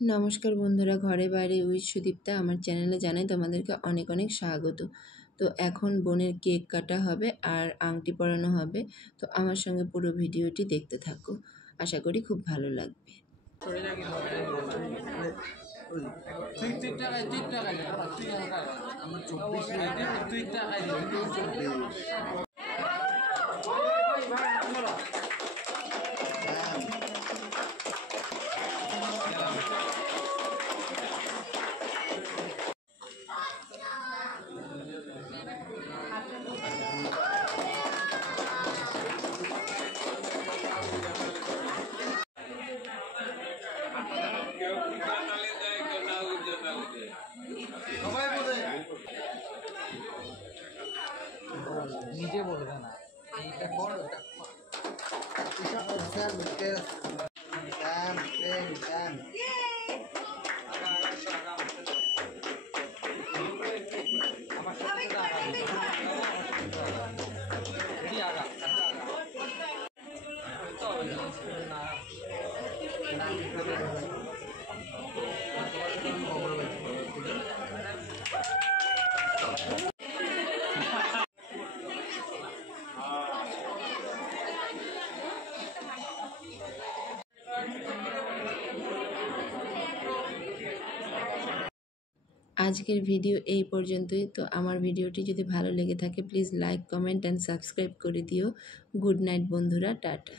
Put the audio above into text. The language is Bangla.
নমস্কার বন্ধুরা, ঘরে বাইরে উইথ সুদীপ্তা আমার চ্যানেলে জানাই তোমাদেরকে অনেক অনেক স্বাগত। তো এখন বোনের কেক কাটা হবে আর আংটি পরানো হবে। তো আমার সঙ্গে পুরো ভিডিওটি দেখতে থাকো, আশা করি খুব ভালো লাগবে। নিজে বলবে না এইটা কর ওটা আজকের ভিডিও এই পর্যন্তই। তো আমার ভিডিওটি যদি ভালো লেগে থাকে please like, comment and subscribe করে দিও। গুড নাইট বন্ধুরা, টাটা।